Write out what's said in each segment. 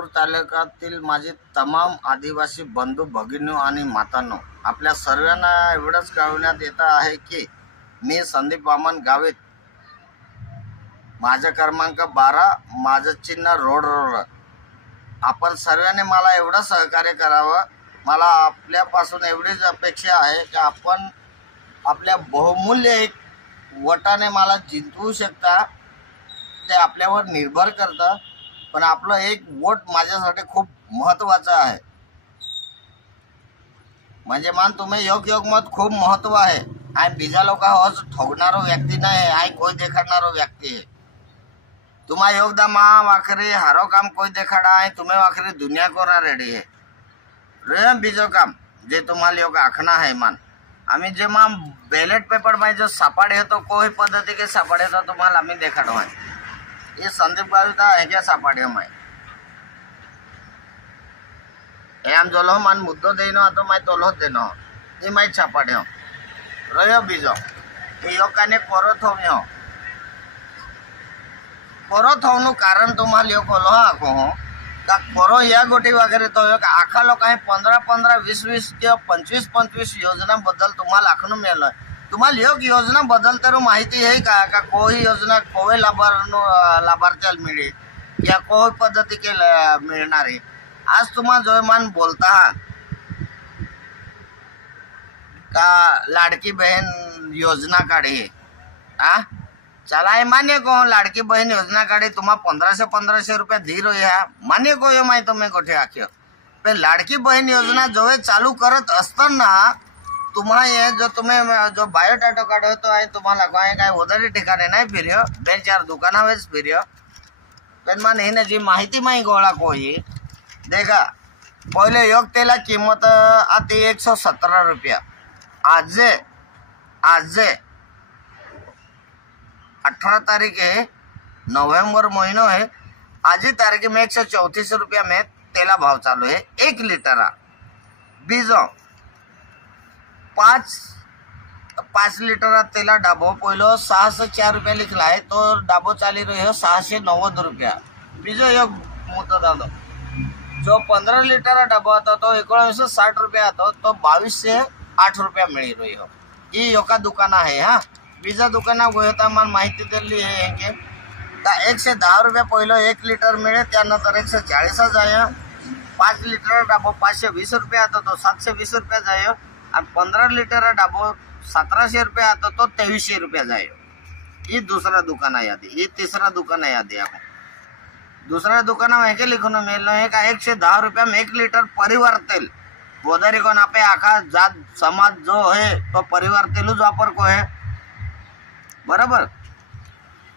सोलापूर तालुक्यातील माझे तमाम आदिवासी बंधू भगिनी आणि मातांनो, आपल्या सर्वांना एवढंच कळवण्यात येत आहे की मी संदीप वामन गावित, माझा क्रमांक 12, माझं चिन्ह रोड रोलर. आपण सर्वांनी मला एवढं सहकार्य करावं. मला आपल्यापासून एवढीच अपेक्षा आहे की आपण आपल्या बहुमूल्य एक वोटाने मला जिंकवू शकता. ते आपल्यावर निर्भर करतं, पण आपलं एक वोट माझ्यासाठी खूप महत्त्वाचं आहे. म्हणजे मान तुम्ही योग्य मत खूप महत्त्व आहे. आणि बीजा लोक होच ठोकणारो व्यक्ती नाही आहे, कोई देखाडणारो व्यक्ती आहे. तुम्हा योगदान मा वाखरी हारो काम कोई देखाड़ा है, तुम्हें वाखरी दुनिया को रेडी है रे. बीजो काम जे तुम्हाला योग आखना है मान, आम्ही जे मा बैलेट पेपर में जो सापड़े है तो कोई पद्धति के सापड़े तो तुम्हाला आम्ही देखाडो है. ये संदीप गावित है क्या सापड़े में ए आम जोलो मान मुद्दो देनो तो मैं तोलो देनो ये मैं छापड़े हो रहो. बीजो यो काने कोरो थोनो कोरो थोनु कारण तुम्हाला यो कोलो आखो हो का कोरो या गोटी वगैरे तो आखा लोक 15-15, 20-20 किंवा 25-25 योजना बद्दल तुम्हाला आखणं मिळालं. तुम्हाला योग योजना बद्दल तर माहिती आहे का कोई योजना कोई लाभार्थ्याला मिळेल या कोई पद्धती के मिळणार आहे. आज तुम्हाला जो मान बोलता का लाडकी बहन योजना काढे हा चला है मान्य को लाडकी बहन योजना काढे तुम्हाला 1500 रुपया दी रही है मान्य को ये माहिती तुम्ही कुठे आख्यो. पण लाडकी बहन योजना जो चालू करत असताना तुम्हाला ये जो तुम्ही जो बायोडाटा काढतो आहे तुम्हाला काय उधारी ठिकाणी नाही फिर्यो 2-4 दुकानावेच फिर्यो. पण मान हे जी माहिती माही गोळा कोई देखा. पहिले योग तेला किंमत आती 117 रुपया. आज 18 तारीख है, नवंबर महीनो है. आज ही तारीख में 134 रुपया में तेला भाव चालू है 1 लीटर. बीजो 5 लीटर तेला डाबो पहिलो 604 रुपया लिखला है तो डाबो चाली रही हो 690 रुपया. बीजो योग मुद्दा दादो जो 15 लीटर डबा होता तो 1960 रुपया आता तो 2208 रुपया मिळी रही हो. ही योका दुकान आहे हा. बीजा दुकाना गोयता मान माहिती दिली आहे की 110 रुपया पहिलं 1 लीटर मिळे, त्यानंतर 140 जाय. 5 लीटर डाबो 520 रुपया आता तो 720 रुपया जाय. आणि 15 लीटर डाबो 1700 रुपया आता तो 2300 रुपया जाय. ही दूसरा दुकान आहे यादी. ही तीसरा दुकान आहे यादी. आपण दूसरा दुकान में के लिखो मिलना है का 110 रुपया में 1 लीटर परिवार तेल बोधारी को नापे आखा जात समाज जो है तो परिवार तेलच वापर को है बराबर.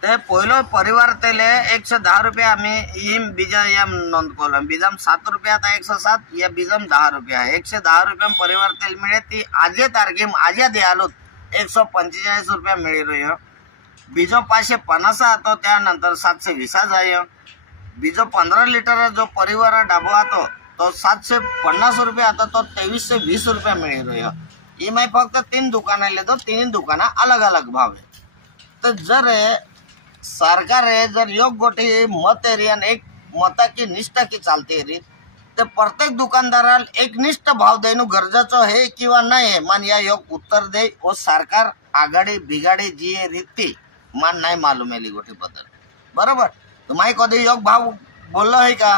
ते पहिलो परिवार तेल 110 रुपया आम्ही ही बीजा या नोंद कोलो. बीजाम 7 रुपया आता 107 या बीजाम 10 रुपया आहे. 110 रुपया में परिवार तेल मिळे ती आजे तारखे आजे द्यालो 145 रुपया मिळी रही हो. बीजो 550 आता त्यानंतर 720 जाय. बीजो 15 लीटर जो परिवार डाबो आतो तो 750 रुपया आता तो 2320 रुपया मिळी रही हो. ये मैं फक्त 3 दुकान लेतो, 3 दुकान अलग अलग भाव है. तो जर सरकार है जर योग गोटी मत एरियन एक मता की निष्ठा की चालते री तर प्रत्येक दुकानदाराला एक निष्ठ भाव देणं गरजेचं आहे किंवा नाही आहे मान या योग उत्तर दे. व सरकार आघाडी बिगाडी जी रीती मान नाही मालूम आहे गोटी बद्दल बरोबर. तुम्हाला कधी योग भाव बोललो आहे का?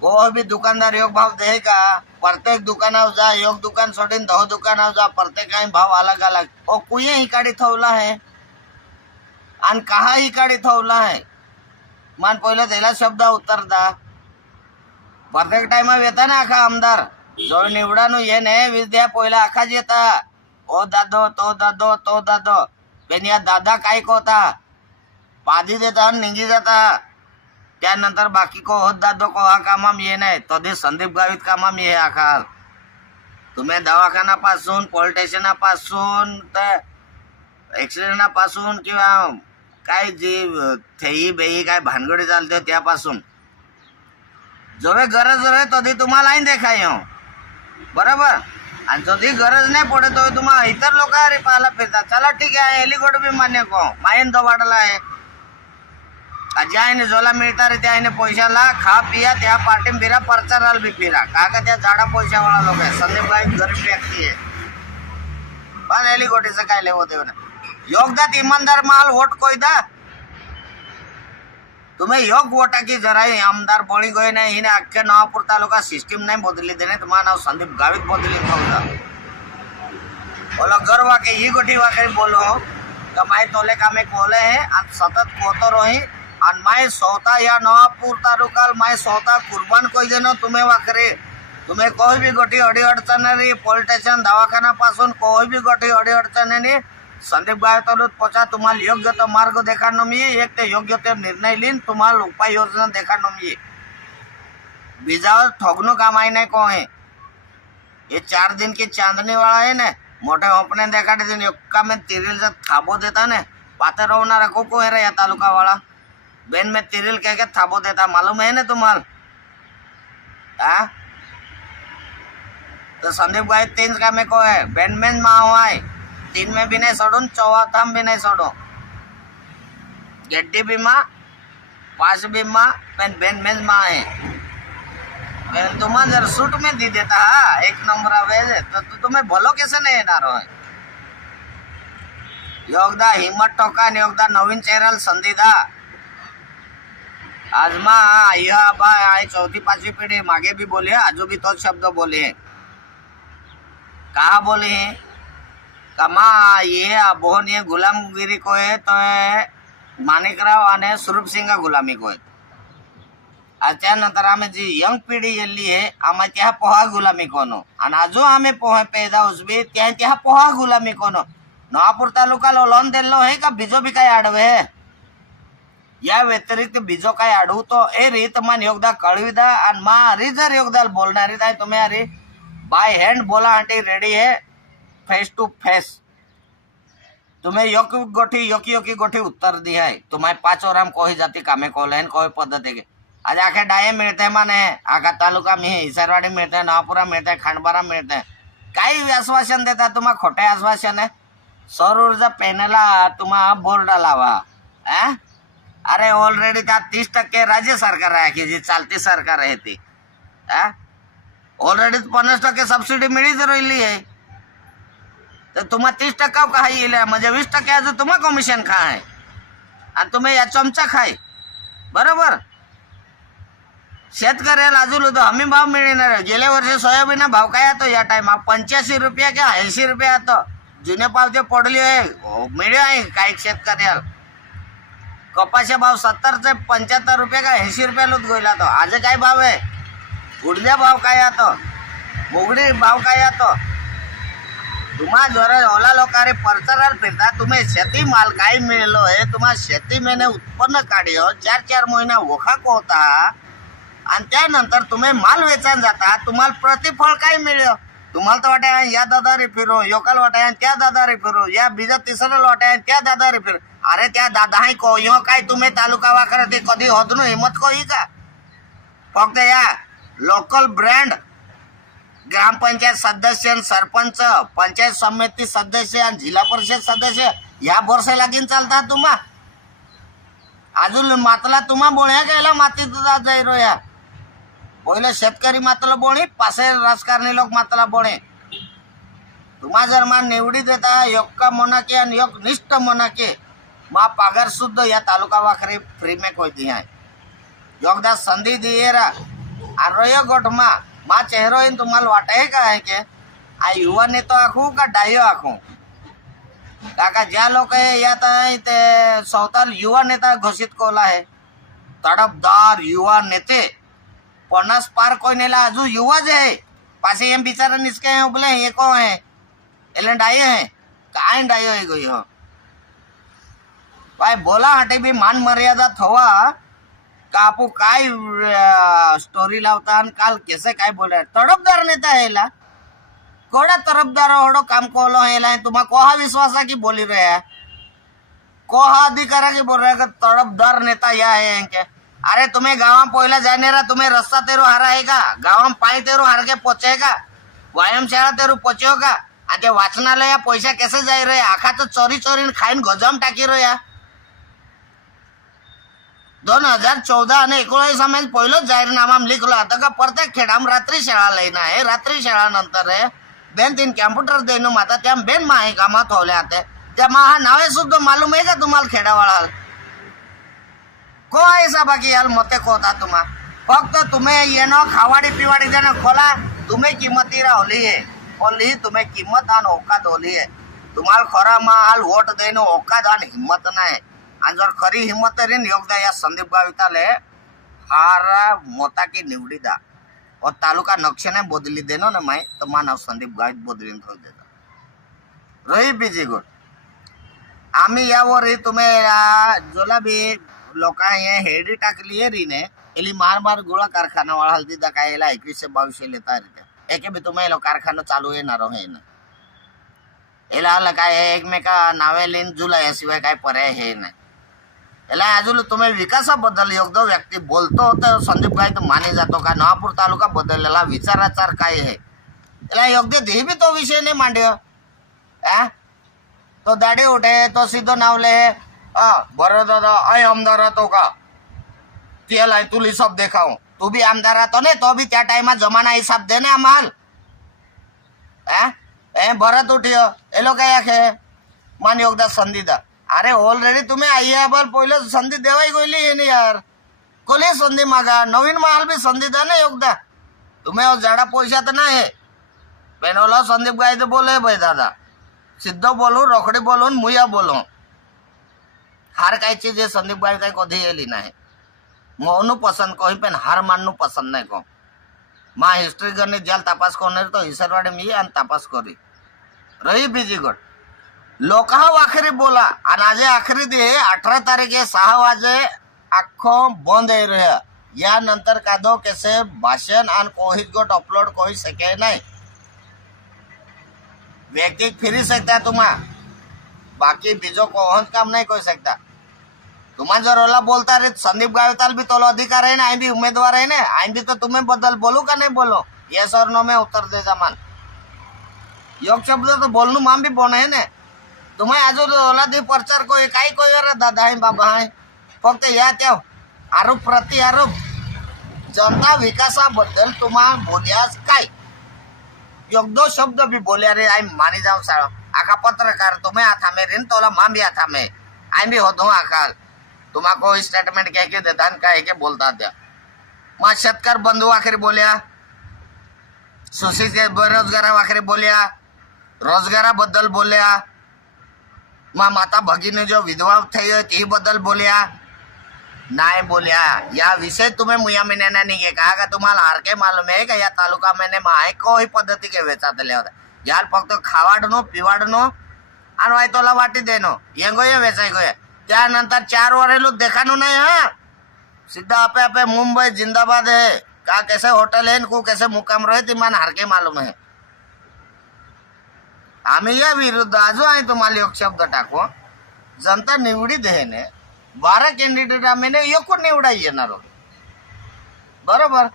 कोई भी दुकानदार योग भाव दे का? प्रत्येक दुकानावर जा, योग दुकान सोडून 10 दुकानावर जा, प्रत्येक भाव अलग अलग. ओ कुये ही काढी ठेवला आहे आणि कहा ही काढी ठेवला आहे मान पहिलं त्याला शब्द उत्तर दा. प्रत्येक टाइम येता ना आखा आमदार जो निवडानो ये नाही विद्या पहिला आखाच येता. ओ दादो तो दादो तो दादो पण या दादा काय कोता पादी देता निघी जाता. त्यानंतर बाकी को होत दादो को हा कामाम ये नाही तो दे संदीप गावित कामाम ये आखा. तुम्ही दवाखान्यापासून पोलीस स्टेशनापासून तर ॲक्सिडेंटापासून किंवा काय जे थेई बेई काय भानगडी चालते त्यापासून जेव्हा गरज आहे तधी तुम्हाला नाही देखाय बरोबर. आणि जरी गरज नाही पडे तो तुम्हाला इतर लोक अरे पाहायला फिरतात. चला ठीक आहे हेलिकॉप्टर भी मान्य को मायन दवाडला आहे ज्या आईने झोला मिळता रे त्या आईने पैशाला खा पिया त्या पार्टी में फिरा प्रचाराल भी फिरा का त्या झाडा पैसा वाला लोग है संदीप भाई गरीब व्यक्ति है पण हेलीकॉप्टर से काय लेवो देव योगदात ईमानदार माल वोट कोई दा तुम्हें योग वोटा की जरा आमदार बळी गए नाही हिने अख्ख्या नवापूर तालुका सिस्टम नाही बदली देने तुम्हारा नाव संदीप गावित बदली होगा बोलो गर्व के ही गोटी वाके बोलो कमाई तोले का मैं कोले है और सतत कोतो रही और मैं सोता या नवापूर तालुका मैं सोता कुर्बान कोई देनो तुम्हें वाकरे तुम्हें कोई भी गोटी अडी अडचण नाही पोलीस स्टेशन दवाखाना पासून कोई भी गोटी अडी अडचण नाही संदीप गायतोलूत पहुंचा तुम्हाला योग्य तो मार्ग देखाडनो मी एक ते योग्य ते निर्णय लीन तुम्हाला उपाय योजना देखाडनो मी बीजावर ठोगनो काम आई नहीं को है ये 4 दिन की चांदनी वाला है ना मोटे अपने देखाडे दिन योक्का में तिरिल से थाबो देता ने पाते रोना रखो को है रे या तालुका वाला बेन में तिरिल कह के थाबो देता मालूम है ना तुम्हारा हाँ तो संदीप गाय 3 का में को है बेन में माँ है 3 में भी नहीं सोडून 4 भी नहीं सोडो गेड्डी भी माँ 5 भी माँ पेन बेन में माँ है बेन तुम्हारा जर सूट में दी देता है 1 नंबर आवे तो तुम्हें भलो कैसे नहीं येणार हो योगदा हिम्मत टोका योगदा नवीन चेहरा संधीदा आज माँ यह बा आई 4थी 5वी पीढ़ी मागे भी बोले आजू भी तो शब्द बोले कहा बोले हैं कमा ये बोहन ये गुलामगिरी को है तो माणिकराव आणि स्वरूपसिंग गुलामी को आहे त्यानंतर आम्ही जी यंग पिढी येल्ली आहे आम्ही त्या पोहा गुलामी कोनो आणि आजो आम्ही पोहा पैदा उसबी त्या पोहा गुलामी कोनो नवापूर तालुकाला लोन दिलो है का बीजो भी काय आडवे है या व्यतिरिक्त बीजो काय आडवू तो ए रीत मान योगदा कळविदा आणि मा हरी जर योगदाल बोलणारी आहे तुम्ही अरे बाय हैंड बोला आंटी रेडी है फेस टू फेस तुम्हें योकी गोठी उत्तर दी है तुम्हारे 5 और हम कोई जाति कामे कोले कोई पद्धति के आज आखे डाये मिळते माने आखा तालुका में हिसारवाडी मिळते नवापुरा मिळते खांडबारा मिळते काही आश्वासन देता तुम्हाला खोटे आश्वासन है सौर ऊर्जा पेनला तुम्हा बोर्ड लावा अरे ऑलरेडी त्या 30% राज्य सरकार आहे की जी चालती सरकार आहे ती ऑलरेडी 50% सबसिडी मिळीच राहिली आहे तर तुम्हाला 30% का येईल म्हणजे 20% अजून तुम्हा कमिशन खा आहे आणि तुम्ही या चमचा खाय बरोबर शेतकऱ्याला अजून होतो हमी भाव मिळणार गेल्या वर्षी सोयाबीन भाव काय येतो या टाइम 85 रुपया किंवा 80 रुपया येतो जुने पावते पडले आहे मिळे आहे काही शेतकऱ्याला कपाशा भाव 70 से 75 रुपये का 80 रुपया लुट गोयला तो आज काय भाव आहे उडल्या भाव काय येतो मोगडी भाव काय येतो तुम्हा जरा ओला लोकारे प्रचाराला फिरता तुम्ही शेती माल काय मिळलो आहे तुम्हाला शेती मेने उत्पन्न काढियो 4 महिना ओखा को होता आणि त्यानंतर तुम्ही माल वेचायला जाता तुम्हाला प्रतिफळ काय मिळेल तुम्हाला तर वाटे या दादारी फिरो योकाल वाटे त्या दादारी फिरो या बीजा तिसरा वाटे त्या दादारी फिरो अरे त्या दादा ही को यो काय तुम्ही तालुका वाकर ते कधी होत न हिम्मत को ही का फक्त या लोकल ब्रँड ग्रामपंचायत सदस्य सरपंच पंचायत समिती सदस्य आणि जिल्हा परिषद सदस्य या वर्षे लागीन चालता तुम्हा अजून मातला तुम्हा बोळ्या गेला माती तुझा जायरो या पहिले शेतकरी मातला बोणी पासे राजकारणी लोक मातला बोणे तुम्हा जर मा निवडी देता योक्का मोनाके आणि योग निष्ठ मोनाके मा पगार शुद्ध या तालुका वाखरी फ्री में कोई दी है योगदा संधि दिएरा आरोय गोठ मा चेहरो इन तुम्हाला वाटे का है के आ युवा नेतो आखू का डायो आखू काका ज्या लोक है या ते सौताल युवा नेता घोषित कोला है तडपदार युवा नेते 50 पार कोई नेला अजू युवा जे है पासे एम बिचारा निसके हैं बोले ये को है एले डायो है काय डायो है गई हो भाई बोला हटे भी मान मर्यादा थवा का आपू काय स्टोरी लावता आणि काल कैसे काय बोले तडपदार नेता हेला कोडा तरफदार होडो काम कोलो हेला तुम्हा कोहा विश्वासा की बोली रहे है कोहा अधिकारा की बोल रहे तडपदार नेता या है इनके अरे तुम्हें गाँव पहिला जाने रहा तुम्हें रास्ता तेरो हराएगा गाँव पाई तेरो हर के पहुंचेगा व्यायामशाळा तेरो पहुंचेगा आते वाचनालय पैसा कैसे जाई रहे आखा तो चोरी चोरी खाईन गजम टाकी रहा 2014 आणि 19 पहिलोच जाहीरनामा लिखलो आता का प्रत्येक खेडाम रात्री शाळा लईन आहे. रात्री शाळा नंतर बेन तीन कॅम्प्युटर देणं माता त्या बेन माही कामात ठेवल्या आता त्या हा नावे सुद्धा मालूम आहे का तुम्हाला खेडावाळा को ऐसा बाकी याल मते को होता तुम्हा फक्त तुम्ही येणं खावाडी पिवाडी देणं खोला तुम्ही किंमती रावली आहे ओनली तुम्ही किंमत आणि औकात होली आहे. तुम्हाला खरा माल वोट देणं औकात आणि हिंमत नाही आणि जर खरी हिंमत रेन योगदा या संदीप गाविताले हार मोता की निवडी दा और तालुका नक्शे ने बदली देनो ना मैं तो मानव संदीप गावित बदलीन ठेव देता रही बीजी गोट आम्ही यावर तुम्ही जोला बी लोक हेडी टाकली आहे रीने एली मार मार गोळा कारखाना वाळा हल्दी दा काय 2122 लेता रीते एके बी तुम्ही लो कारखाना चालू येणार आहे ना एला काय एकमेका नावे लेन जुला याशिवाय काय पर्याय हे नाही. याला अजून तुम्ही विकासाबद्दल योग्य व्यक्ती बोलतो तर संदीप गावित माने जातो का नवापूर तालुका बदललेला विचाराचार काय आहे याला योग्य दे बी तो विषय नाही मांड्यो तो दाढी उठे तो सीधो नावले बरं दादा आई आमदार तो का त्याला तुला हिसाब देखाव तू भी आमदार तो नाही तो भी त्या टाइमात जमाना हिसाब दे ना आम्हाला भरत उठियो ए लोक याखे मान योगदा संधी दा अरे ऑलरेडी तुम्ही आईयाबल पहिलं संधी देवाई गोयली आहे ना यार कोली संधी मागा नवीन महाल भी संधी दा ना योगदा तुम्ही जडा पैशात नाही पेनोला संदीप गावित बोले भाई दादा सिद्ध बोलू रोकडी बोलून मुया बोलू हार काय चीज है संदीप गावित कधी येली नाही मोनू पसंद कोई पण हार मानू पसंद नाही को मा हिस्ट्री करने जेल तपास करणार तो हिसरवाडे मी आणि तपास करी रही बीजी गोट लोक आखरी बोला आणि आज आखरी दे 18 तारीखे 6 वाजे आखो बंद है रहा या नंतर कादो कैसे भाषण आणि कोई गोट अपलोड कोई सके नहीं व्यक्ति फिरी सकता तुम्हा बाकी बीजो कोहन काम नहीं कोई सकता तुम्हा जर ओला बोलता रे संदीप गाविताल भी तोलो अधिकार है ना आई भी उम्मीदवार है ना आई भी तो तुम्हें बदल बोलू का नहीं बोलो यस और नो में उत्तर दे जमान योग शब्द तो बोलनू माम भी बोने है ना तुम्हें आज ओला दी प्रचार कोई काही कोई रे दादा है बाबा है फक्त या त्या आरोप प्रति आरोप जनता विकासाबद्दल तुम्हा बोल्यास काय योगदो शब्द भी बोल्या रे आई मानी जाऊ साळो आखा पत्रकार तुम्हें आता में रेन तोला माम भी आता में आई भी होतो आकाल तुम्हाको स्टेटमेंट कह के देता काय के बोलता त्या मा शेतकार बंधू आखरी बोल्या सुशिक्षित बेरोजगारा आखरी बोल्या रोजगाराबद्दल बोल्या मा माता भगिनी जो विधवा थई ती बद्दल बोल्या नाही बोल्या या विषय तुम्हें मुया महीने नहीं के कहा का तुम्हाला हार के मालूम है का या तालुका मैंने माय कोई पद्धति के वेचात ले होता यार फक्त खावाडनो पिवाडनो आणि वाय तोला वाटी देनो येंगो ये वेचाय गो त्यानंतर 4 वरेलू देखानो नहीं है सीधा आपे आपे मुंबई जिंदाबाद है का कैसे होटल है को कैसे मुकाम रहे ती मान हार के मालूम है आम्ही या विरुद्ध आजो आहे तुम्हाला एक शब्द टाको जनता निवडी देणे 12 कॅन्डिडेट आम्ही एकूण निवडाई येणार बरोबर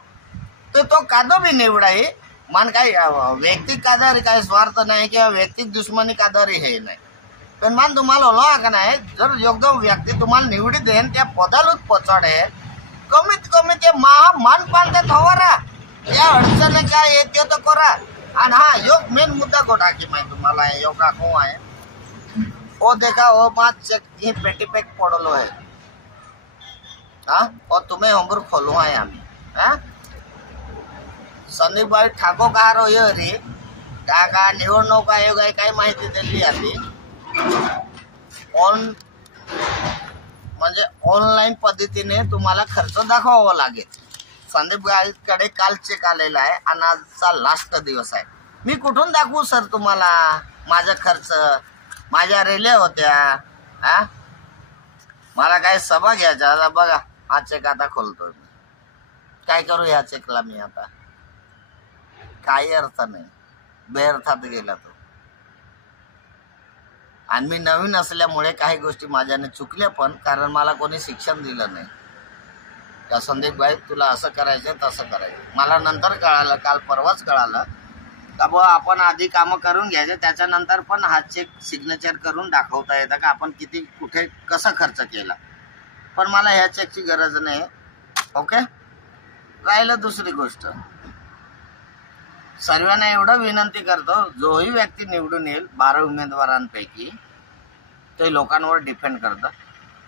तर तो कादो भी निवडाई मान काही वैयक्तिक कादारी काही स्वार्थ नाही किंवा वैयक्तिक दुश्मनी कादारी हे नाही पण मान तुम्हाला ओळखा का नाही जर योग्य व्यक्ती तुम्हाला निवडी देन त्या पदालूच पोचाडे कमीत कमी ते मानपान ते थवरा या अडचणी काय येते तो करा आणि हा योग मेन मुद्दा को टाकी मैं तुम्हाला योगा को आहे ओ देखा वो बात चेक ये पेटी पैक पड़लो है हाँ और तुम्हें होमवर्क खोलो है आम्ही हाँ संदीप भाई ठाको कहा रो ये रे का निवडणूक आयोग आहे काय माहिती दिली आधी म्हणजे ऑनलाईन पद्धतीने तुम्हाला खर्च दाखवावा लागेल संदीप गावितकडे काल चेक आलेला आहे आणि आजचा लास्ट दिवस आहे मी कुठून दाखवू सर तुम्हाला माझा खर्च माझ्या रेल्वे होत्या हा मला काय सभा घ्यायच्या आता बघा हा चेक आता खोलतोय मी काय करू ह्या चेकला मी आता काही अर्थ नाही बेअर्थात गेला तो आणि मी नवीन असल्यामुळे काही गोष्टी माझ्याने चुकल्या पण कारण मला कोणी शिक्षण दिलं नाही का संदीप भाई तुला असं करायचं तसं करायचं मला नंतर कळालं काल परवाच कळालं का बुवा आपण आधी कामं करून घ्यायचे त्याच्यानंतर पण हा चेक सिग्नेचर करून दाखवता येतं का आपण किती कुठे कसं खर्च केला पण मला ह्या चेकची गरज नाही. ओके. राहिलं दुसरी गोष्ट, सर्वांना एवढं विनंती करतो, जोही व्यक्ती निवडून येईल 12 उमेदवारांपैकी ते लोकांवर डिपेंड करतं,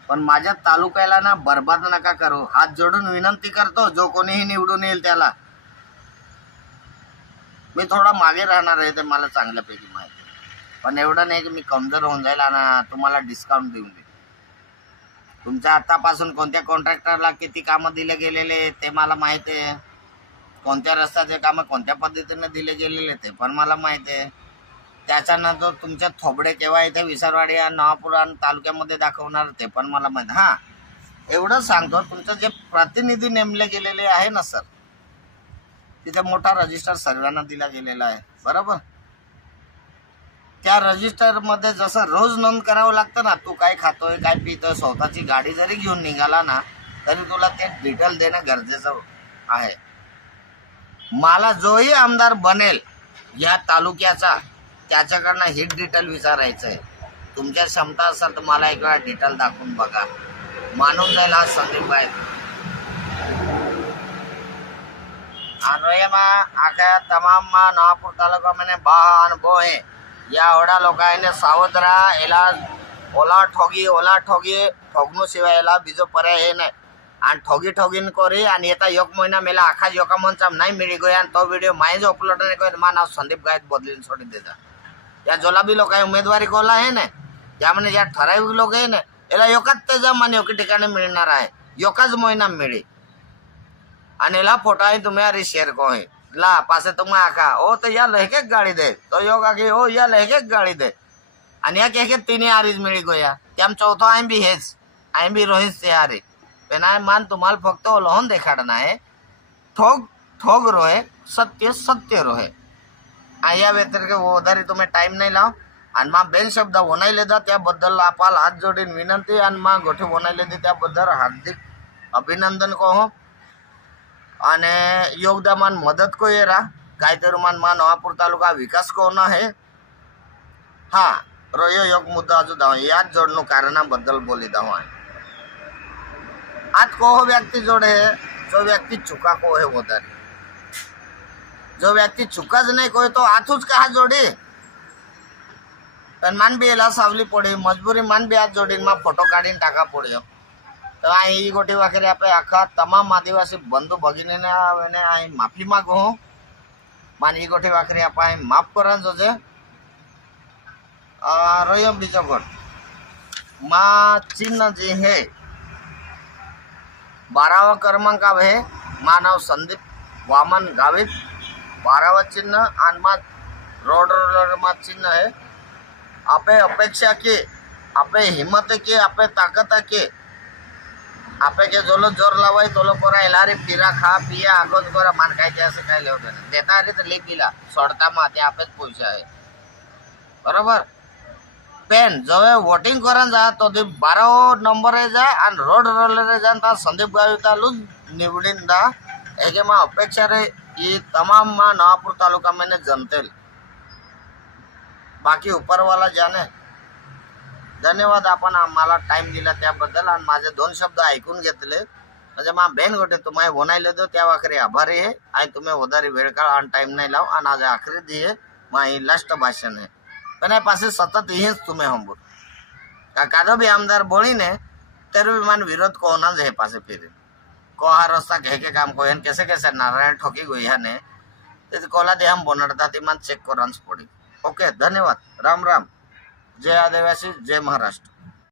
पण माझ्या तालुक्याला ना बर्बाद नका करू. हात जोडून विनंती करतो, जो कोणीही निवडून येईल त्याला. मी थोडा मागे राहणार आहे ते मला चांगल्यापैकी माहिती, पण एवढं नाही की मी कमजोर होऊन जाईल आणि तुम्हाला डिस्काउंट देऊन देईल. तुमच्या आतापासून कोणत्या कॉन्ट्रॅक्टरला किती कामं दिले गेलेले ते मला माहिती आहे. कोणत्या रस्त्याचे कामं कोणत्या पद्धतीने दिले गेलेले ते पण मला माहिती आहे. त्याच्यानंतर तुमचे थोबडे केव्हा इथे विसरवाडी आणि नवापूर आणि तालुक्यामध्ये दाखवणार ते पण मला माहिती. हां, एवढं सांगतो, तुमचं जे प्रतिनिधी नेमले गेलेले आहे ना सर, तिथे मोठा रजिस्टर सर्वांना दिला गेलेला आहे, बरोबर. त्या रजिस्टरमध्ये जसं रोज नोंद करावं लागतं ना, तू काय खातोय काय पितोय, स्वतःची गाडी जरी घेऊन निघाला ना तरी तुला ते डिटेल देणं गरजेचं आहे. मला जोही आमदार बनेल या तालुक्याचा त्याच्याकडनं हे डिटेल विचारायचं आहे. तुमच्या क्षमता असेल तर मला एक वेळा डिटेल दाखवून बघा, मानून जाईल हा संदीप आहे. आणि आख्या तमाम नवापूर तालुक्यामध्ये बहा अनुभव आहे. या एवढ्या लोकांनी सावध राहा. याला ओला ठोगी ठोगणू शिवाय याला बीजो पर्याय हे नाही. आणि ठोगीन करी आणि येता एक महिना मेला आखा एका मनचा नाही मिळी गया आणि तो व्हिडिओ माय जो अपलोड नाही करत मा नाव संदीप गायत बदलीन सोडी देता. या जोलाबी लोक उमेदवारी कोला आहे ना, त्यामध्ये ज्या ठराविक लोक आहे ना, याला एकाच त्याचा मान एका ठिकाणी मिळणार आहे, एकाच महिना मिळे. आणि याला फोटो आहे तुम्ही अरे शेअर को है ला पासे तुम्ही आखा ओ तो या लहके गाडी दे तो योगा की ओ या लहके गाडी दे आणि या के तिन्ही आरीज मिळी गोया. त्याम चौथो आय बी हेच आय बी रोहित से आरे पण आय मान तुम्हाला फक्त लोहन देखाडणं आहे. ठोग रोहे सत्य रोहे. या व्यतिरिक्त उधारी तुम्ही टाइम नाही लाव. आणि मा बेन शब्द बोनायले दा त्याबद्दल आपण हात जोडीन विनंती आणि मा गोठे बोनायले दे त्याबद्दल हार्दिक अभिनंदन कहो. आणि योगदान मदत को ये रहा काहीतरी मा नवापूर तालुका विकास कोण आहे. हा रोयो योग मुद्दा अजून दाव याच जोडणं कारणाबद्दल बोली दाव आहे. आज को व्यक्ती जोडे जो व्यक्ती चुका को है उधारी, जो व्यक्ती चुकाच नाही कोय तो आथूच का हात जोडी. पण मान बी याला सावली पडे मजबूरी मान बी हात जोडीन मा फोटो काढीन टाका पड्यो. तो आई गोटी वाकरी आपे आखा तमाम आदिवासी बंधु भगिनीने आई माफी मागो हो. मान ई गोटी वाकरी आप माफ करा जोजे रोयम बीजो गोट मा चिन्ह जे है 12वा क्रमांक आहे. मा नाव संदीप वामन गावित 12वा चिन्ह आणि मा रोड रोलर मा चिन्ह है. आपे अपेक्षा के आपे हिम्मत के आपे ताकत के आपे के जो लोग जोर लावाई तो लोग कोरा एलारी फिरा खा पिया आगोज कोरा मान काय असं काय लेवत नाही. देता आली तर लेख दिला सोडता मा ते आपेच पैसे आहे, बरोबर. पेन जवळ वोटिंग करा जा तो 12 नंबर जा आणि रोड रोलर जा ता संदीप गावितालू निवडीन दा. याचे मा अपेक्षा रे ये तमाम मा नवापूर तालुका में जमतेल. बाकी उपरवाला जाने. धन्यवाद आपण आम्हाला टाइम दिला त्याबद्दल आणि माझे 2 शब्द ऐकून घेतले. म्हणजे मा बेन गोटे तुम्ही बोनायले दो त्या वाखरी आभारी आहे. आणि तुम्ही उधारी वेळ काळ आणि टाइम नाही लाव आणि आज आखरी दिए मा ही लास्ट भाषण है. पण पासे सतत हेच तुम्ही हंबूर कादो भी आमदार बोली ने तेरे भी मान विरोध को ना जे पासे फिर को हा रस्ता घे के काम को कैसे कैसे नारायण ठोकी गई है ने ते कोला दे हम बोनडता ती मान चेक करांच पड़ी. ओके, धन्यवाद. राम राम. जय आदिवासी, जय महाराष्ट्र.